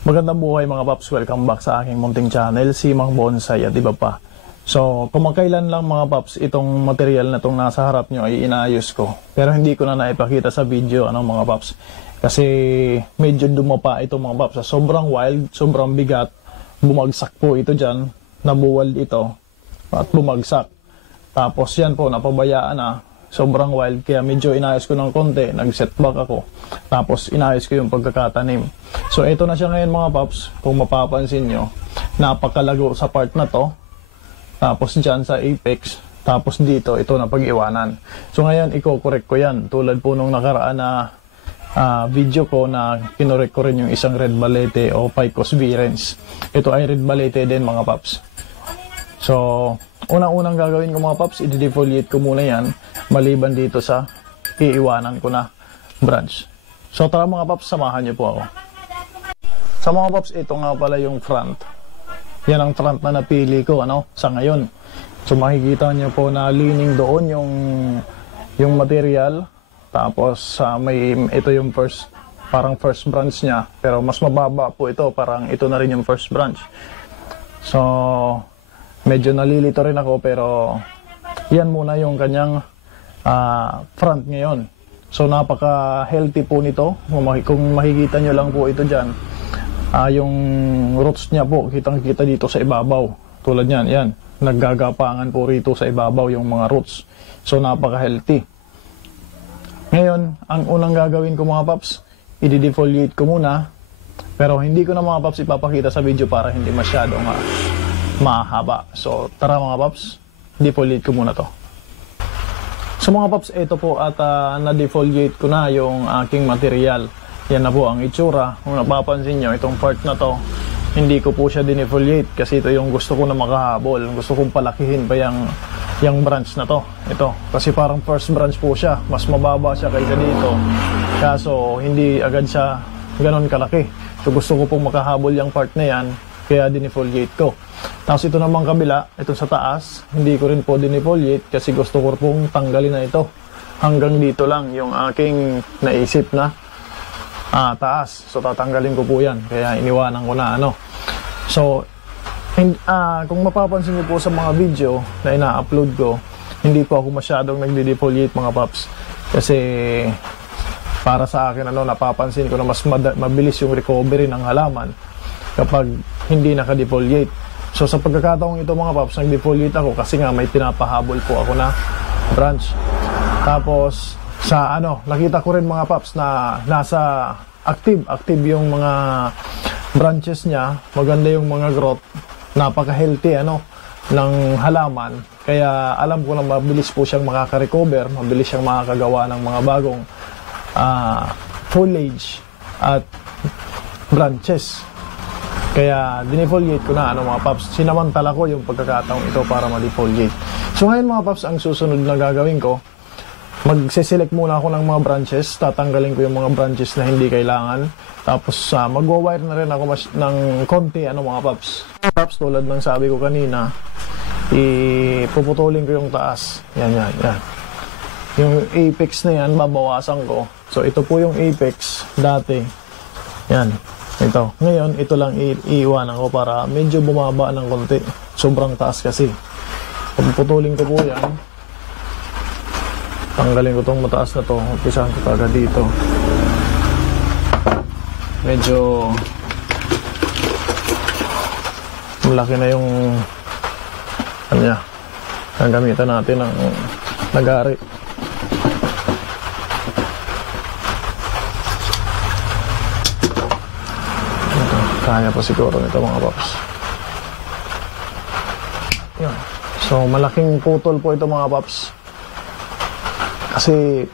Magandang buhay mga paps, welcome back sa aking munting channel, si Mang Bonsai at iba pa. So, kumakailan lang mga paps, itong material na itong nasa harap nyo ay inaayos ko. Pero hindi ko na naipakita sa video mga paps. Kasi medyo dumapa ito mga paps. Sobrang wild, sobrang bigat. Bumagsak po ito dyan, nabuwal ito at bumagsak. Tapos yan po, napabayaan na. Sobrang wild, kaya medyo inayos ko ng konti, nag-setback ako. Tapos inayos ko yung pagkakatanim. So ito na siya ngayon mga paps, kung mapapansin nyo, napakalago sa part na to. Tapos dyan sa apex, tapos dito, ito na pag-iwanan. So ngayon, i-correct ko yan. Tulad po nung nakaraan na video ko na kinorek ko rin yung isang red balete o Picos virens. Ito ay red balete din mga paps. So, unang-unang gagawin ko mga paps, i-defoliate ko muna yan, maliban dito sa iiwanan ko na branch. So tara mga paps, samahan niyo po ako. Sa mga paps, ito nga pala yung front. Yan ang front na napili ko sa ngayon. So makikita niyo po na leaning doon yung material. Tapos ito yung parang first branch niya. Pero mas mababa po ito, parang ito na rin yung first branch. So medyo nalilito rin ako, pero yan muna yung kanyang front ngayon. So napaka-healthy po nito. Kung makikita nyo lang po ito dyan, yung roots niya po, kitang-kita dito sa ibabaw. Tulad yan, yan. Naggagapangan po rito sa ibabaw yung mga roots. So napaka-healthy. Ngayon, ang unang gagawin ko mga paps, i-defoliate ko muna. Pero hindi ko na mga paps ipapakita sa video para hindi masyadong mahaba. So tara mga paps, defoliate ko muna to. So mga paps, ito po at na-defoliate ko na yung aking material. Yan na po ang itsura. Kung napapansin nyo, itong part na to, hindi ko po siya dinefoliate kasi ito yung gusto ko na makahabol. Gusto kong palakihin pa yung branch na to. Ito, kasi parang first branch po siya. Mas mababa siya kaysa dito. Kaso hindi agad siya ganon kalaki. So gusto ko pong makahabol yung part na yan, kaya dinefoliate ko. Tapos ito namang kabila, ito sa taas, hindi ko rin po dinefoliate kasi gusto ko pong tanggalin na ito. Hanggang dito lang yung aking naisip na taas. So tatanggalin ko po yan, kaya iniwanan ko na So kung mapapansin niyo po sa mga video na ina-upload ko, hindi po ako masyadong nagde-defoliate mga paps. Kasi para sa akin napapansin ko na mas mabilis yung recovery ng halaman kapag hindi naka-defoliate. So sa pagkakataong ito mga paps, nag-defoliate ako kasi nga may pinapahabol po ako na branch. Tapos sa nakita ko rin mga paps na nasa active yung mga branches niya, maganda yung mga growth, napaka-healthy ng halaman. Kaya alam ko na mabilis po siyang makaka-recover, mabilis siyang makakagawa ng mga bagong foliage at branches. Kaya dinefoliate ko na mga paps. Sinamantala ko yung pagkakataong ito para ma-defoliate. So ngayon mga paps, ang susunod na gagawin ko, magse-select muna ako ng mga branches. Tatanggalin ko yung mga branches na hindi kailangan. Tapos magwa-wire na rin ako ng konti mga paps. Paps, tulad ng sabi ko kanina, ipuputulin ko yung taas. Yan. Yung apex na yan, babawasan ko. So ito po yung apex dati. Yan. Ito. Ngayon, ito lang iiwanan ko para medyo bumaba ng konti. Sobrang taas kasi. Pagputulin ko po yan. Tanggalin ko itong mataas na to. Umpisahan ko kagad dito. Medyo malaki na yung gagamitan natin ng nagari. Kaya pa siguro nito mga paps. Yan. So malaking putol po ito mga paps. Kasi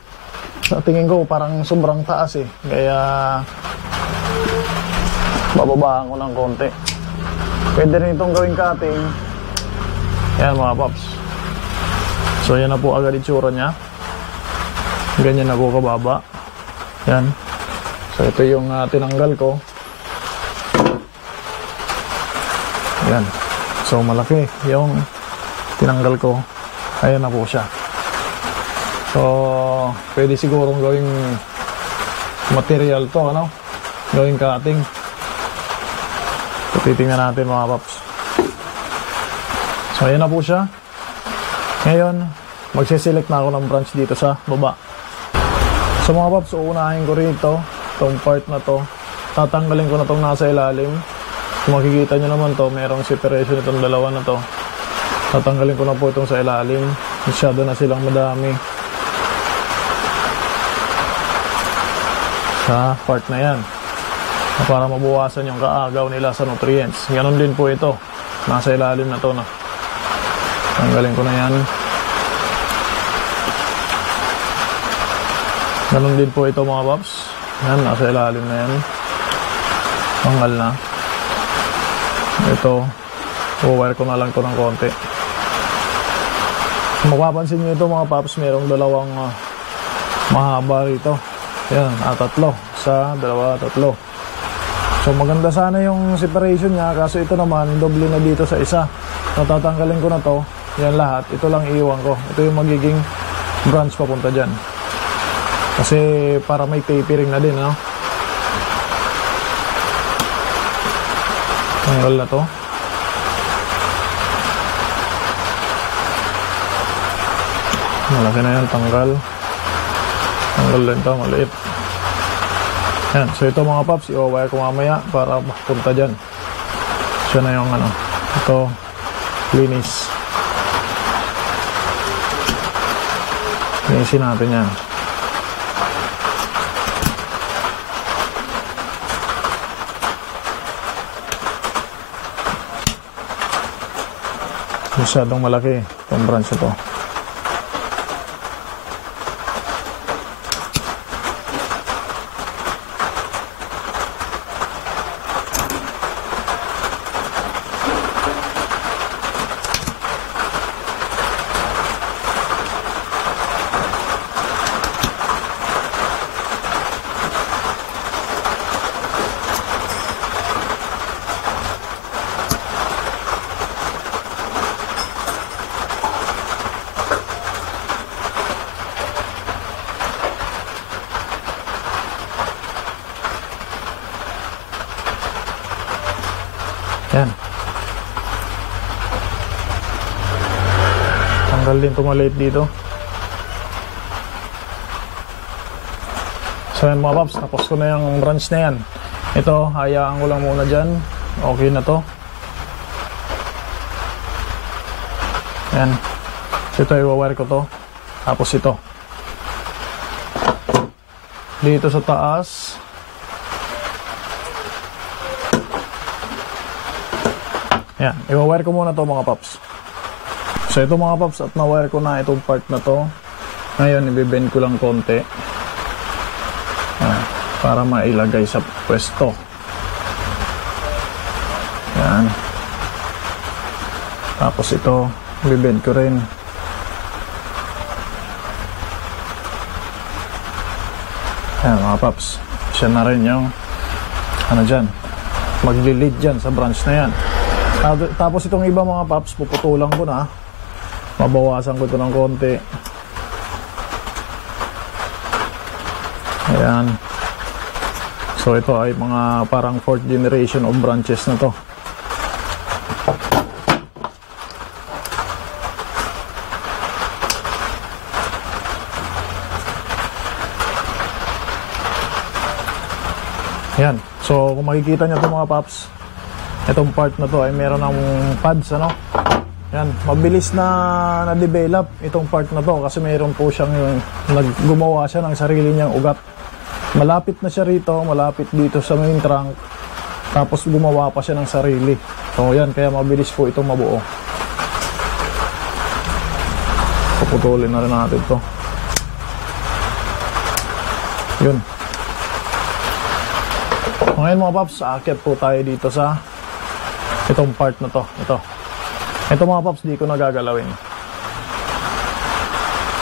sa tingin ko parang sobrang taas Kaya bababaan ko ng konti. Pwede rin itong gawing cutting. Yan mga paps. So yan na po agad itsura niya. Ganyan na po kababa. Yan. So ito yung tinanggal ko. Yan. So malaki yung tinanggal ko. Ayan na po siya. So pwede sigurong gawing material to, gawing cutting. So, titingnan natin mga paps. So, ayan na po siya. Ngayon, magsiselect na ako ng branch dito sa baba. So mga paps, uunahin ko rin itong part na to. Tatanggalin ko na itong nasa ilalim. Kung makikita nyo naman to, merong separation itong dalawa na to. Tatanggalin ko na po itong sa ilalim. Masyado na silang madami sa part na yan, para mabawasan yung kaagaw nila sa nutrients. Ganon din po ito, nasa ilalim na to na. Tanggalin ko na yan. Ganon din po ito mga paps. Yan, nasa ilalim na yan. Tanggal na. Ito, wire ko na lang ito ng konti. Kung mapapansin nyo ito mga paps, mayroong dalawang mahaba rito. Yan, tatlo. Isa, dalawa, tatlo. So maganda sana yung separation niya, kaso ito naman doble na dito sa isa. So tatanggalin ko na to. Yan lahat, ito lang iiwan ko. Ito yung magiging branch papunta dyan, kasi para may tapering na din, no? Tanggal na to. Malaki na yan, tanggal. Tanggal din to, maliit. Yan, so ito mga paps, i-wire ko mamaya para mapunta dyan. Siya na yung ano, ito, linis. Linisin natin yan. Masyadong malaki itong branch ito. Yan. Tanggal din tumalit dito. So yan mga paps, tapos ko na yung branch na yan. Ito, hayaan ko lang muna dyan. Okay na to. Yan. So ito, i-wire ko to. Tapos ito. Dito sa taas. Yan, i-wire ko muna to mga paps. So ito mga paps, at na-wire ko na itong part na to. Ngayon, i-bend ko lang konti. Yan, para mailagay sa pwesto. Yan. Tapos ito, i-bend ko rin. Yan mga paps, siya na rin yung ano dyan, magli-lead dyan sa branch na yan. Tapos itong iba mga paps, puputulan ko na. Mabawasan ko ito ng konti. Ayan. So ito ay mga parang 4th generation of branches na to. Ayan. So kung makikita nyo ito mga paps, itong part na to ay meron ng pads, ano? Yan, mabilis na na-develop itong part na to kasi meron po siyang gumawa siya ng sarili niyang ugat. Malapit na siya rito, malapit dito sa main trunk. Tapos gumawa pa siya ng sarili. So yan, kaya mabilis po itong mabuo. Puputulin na rin natin to. Yun. Ngayon mga paps, aakyat po tayo dito sa itong part na to. Ito mga paps, di ko na gagalawin.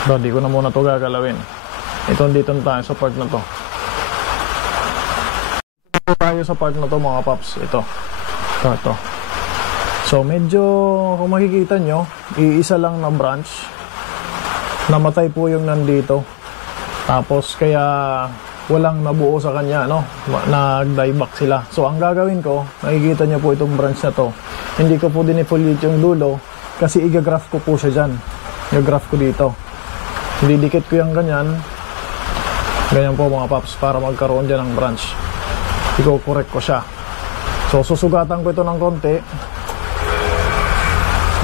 Di ko na muna to gagalawin. Dito na tayo sa part na to. Dito tayo sa part na to mga paps. Ito. So medyo, kung makikita nyo, iisa lang na branch. Namatay po yung nandito. Tapos kaya walang nabuo sa kanya, no? Nag-dieback sila. So ang gagawin ko, nakikita niyo po itong branch na to. Hindi ko po dinifoliate yung dulo kasi igagraph ko po siya dyan. Igagraph ko dito. Didikit ko yung ganyan. Ganyan po mga paps para magkaroon dyan ng branch. I-correct ko siya. So susugatan ko ito ng konti.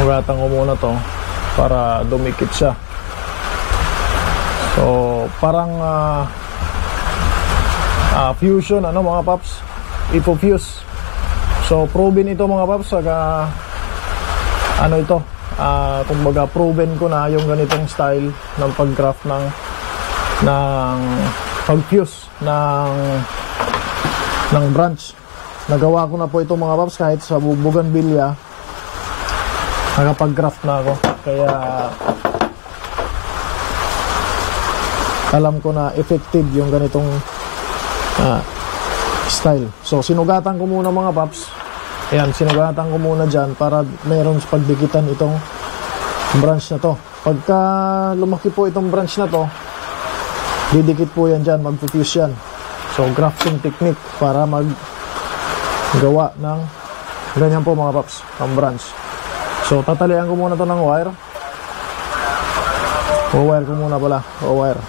Sugatan ko muna to para dumikit siya. So parang fusion ano mga paps, ipofuse. So proven ito mga paps, ano ito, kumbaga proven ko na yung ganitong style ng pag-graph ng pag-fuse ng branch. Nagawa ko na po ito mga paps kahit sa bougainvillea. Nakapag-graph na ako, kaya alam ko na effective yung ganitong style. So sinugatan ko muna mga paps. Ayan, sinugatan ko muna dyan para meron pagdikitan itong branch na to. Pagka lumaki po itong branch na to, didikit po yan dyan, mag-fuse yan. So grafting technique para maggawa ng ganyan po mga paps, ang branch. So tatalian ko muna to ng wire. O-wire ko muna pala, o-wire.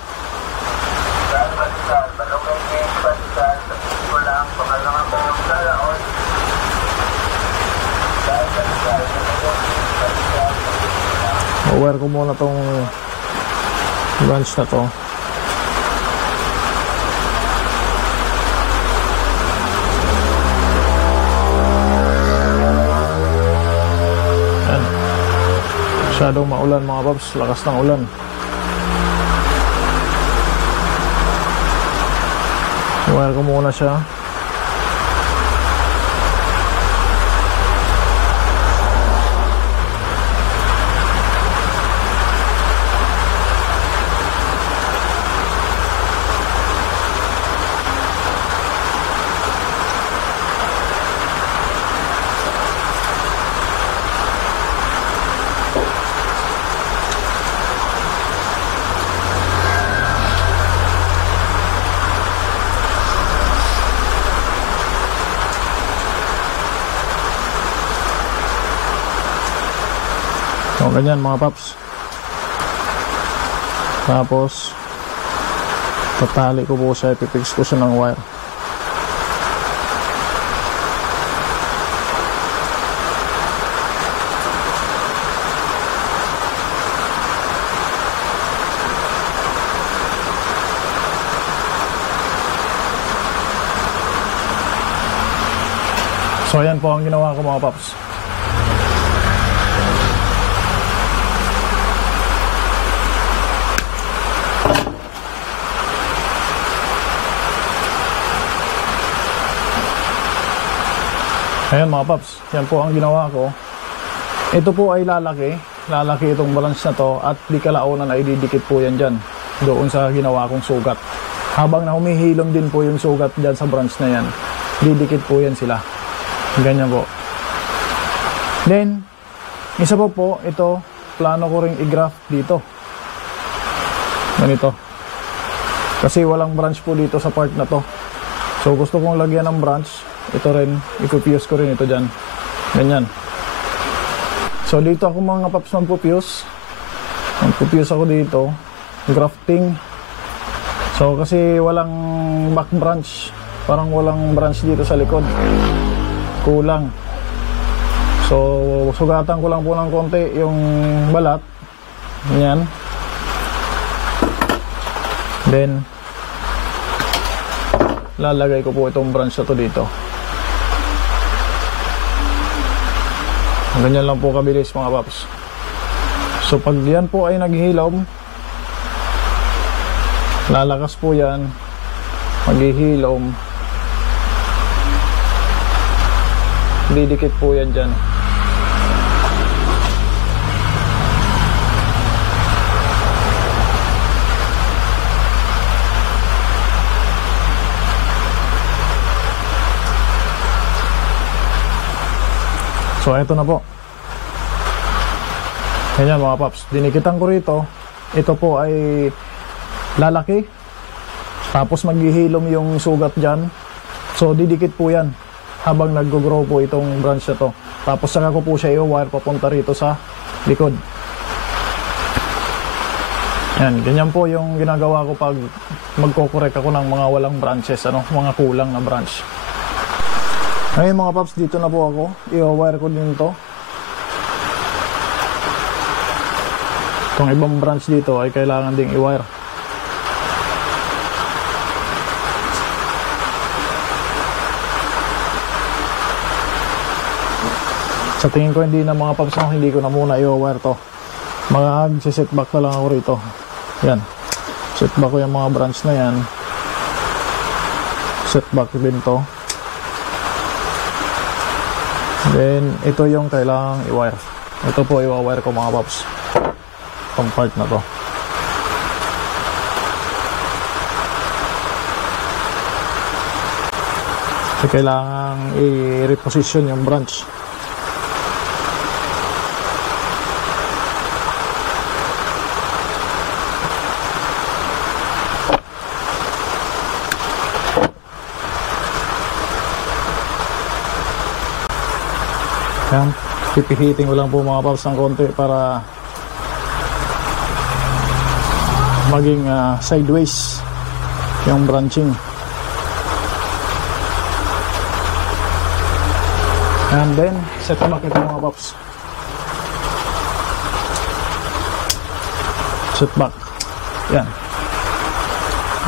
O-wire ko muna tong branch na to. Ayan. Masyadong maulan mga paps, lakas ng ulan. O-wire ko muna siya. So ganyan mga paps. Tapos tatali ko po siya, ipipix ko siya ng wire. So ayan po ang ginawa ko mga paps. Ayan mga paps, yan po ang ginawa ko. Ito po ay lalaki itong branch na to, at di kalaunan ay didikit po yan dyan doon sa ginawa kong sugat. Habang na humihilom din po yung sugat dyan sa branch na yan, didikit po yan sila. Ganyan po. Then isa po ito, plano ko ring i-graft dito. Ganito. Kasi walang branch po dito sa part na to. So gusto kong lagyan ng branch. Ito rin, ipupuse ko rin ito dyan. Ganyan. So dito ako mga paps magpupuse. Magpupuse ako dito. Grafting. So kasi walang back branch. Parang walang branch dito sa likod. Kulang. So sugatan ko lang po ng konti yung balat. Ganyan. Then lalagay ko po itong branch na to dito. Ganyan lang po kabilis mga paps. So pag yan po ay naghihilom, lalakas po yan, maghihilom, didikit po yan dyan. So eto na po. Ganyan mga paps, dinikitan ko rito. Ito po ay lalaki. Tapos maghihilom yung sugat dyan. So didikit po yan habang nag-grow po itong branch na to. Tapos saka ko po siya i-wire papunta rito sa likod. Yan, ganyan po yung ginagawa ko pag magko-correct ako ng mga walang branches, mga kulang na branch. Ngayon mga paps, dito na po ako. I-wire ko din to. Itong ibang branch dito ay kailangan ding i-wire. Sa tingin ko hindi na mga paps, hindi ko na muna i-wire to. Mag-setback na lang ako rito. Yan. Setback ko yung mga branch na yan. Setback din to. Then, ito yung kailangang i-wire. Ito po i-wire ko mga paps. Itong part na to. So, kailangang i-reposition yung branch. Yan, pipihitin ko lang po mga paps ng konti para maging sideways yung branching. And then, set back ito mga paps. Set back. Yan.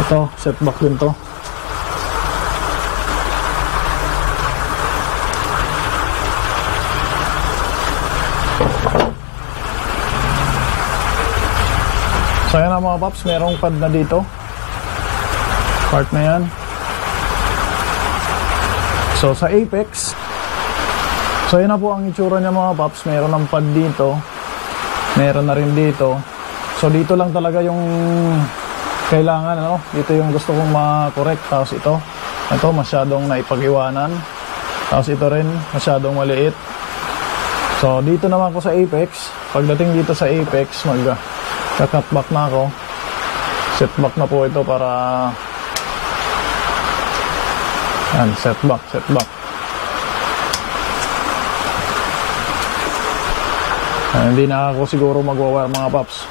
Ito, set back din to. So yan na mga paps, merong pad na dito. Part na yan. So sa apex, so yan na po ang itsura niya mga paps. Meron ng pad dito, meron na rin dito. So dito lang talaga yung kailangan, dito yung gusto kong ma-correct. Tapos ito masyadong naipag-iwanan. Tapos ito rin masyadong maliit. So dito naman ako sa apex. Pagdating dito sa apex, cut back na ako. Set back na po ito para yan, set back. Hindi na ako siguro mag-wire mga paps.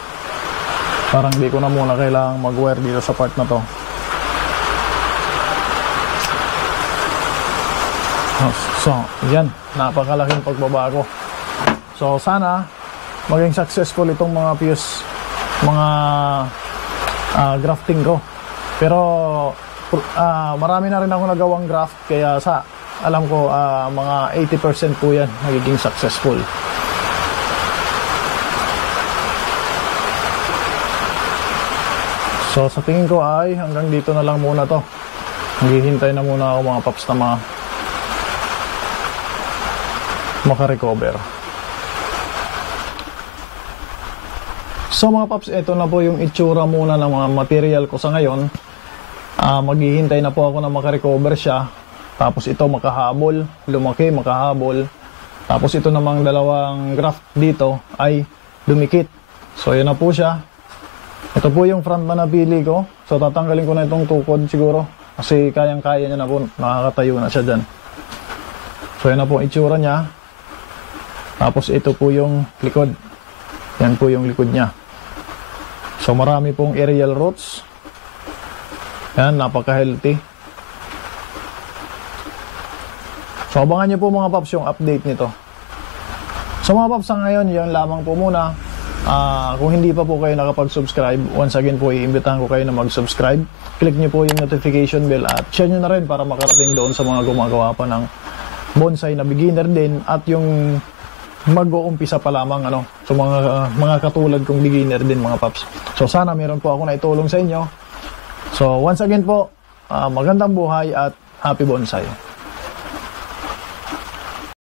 Parang di ko na muna kailangang mag-wire dito sa part na to. So, yan, napakalaking pagbabago. So, sana maging successful itong mga fuse, mga grafting ko. Pero marami na rin ako nagawang graft, kaya alam ko mga 80% po yan magiging successful. So sa tingin ko ay hanggang dito na lang muna to. Maghihintay na muna ako mga paps na makarecover. So mga paps, ito na po yung itsura muna ng mga material ko sa ngayon. Maghihintay na po ako na makarecover siya. Tapos ito makahabol, lumaki, makahabol. Tapos ito namang dalawang graft dito ay dumikit. So yun na po siya. Ito po yung front na napili ko. So tatanggalin ko na itong tukod siguro. Kasi kayang-kaya niya na po, nakakatayo na siya dyan. So yun na po itsura niya. Tapos ito po yung likod. Yan po yung likod niya. So marami pong aerial roots. Yan, napaka-healthy. So abangan nyo po mga paps yung update nito. So mga paps, ngayon yun lamang po muna. Kung hindi pa po kayo nakapag-subscribe, once again po iimbitahan ko kayo na mag-subscribe. Click nyo po yung notification bell at share nyo na rin para makarating doon sa mga gumagawa pa ng bonsai na beginner din at yung mag-uumpisa pa lamang so mga katulad kong beginner din mga paps. So sana meron po ako na itulong sa inyo. So once again po, magandang buhay at happy bonsai.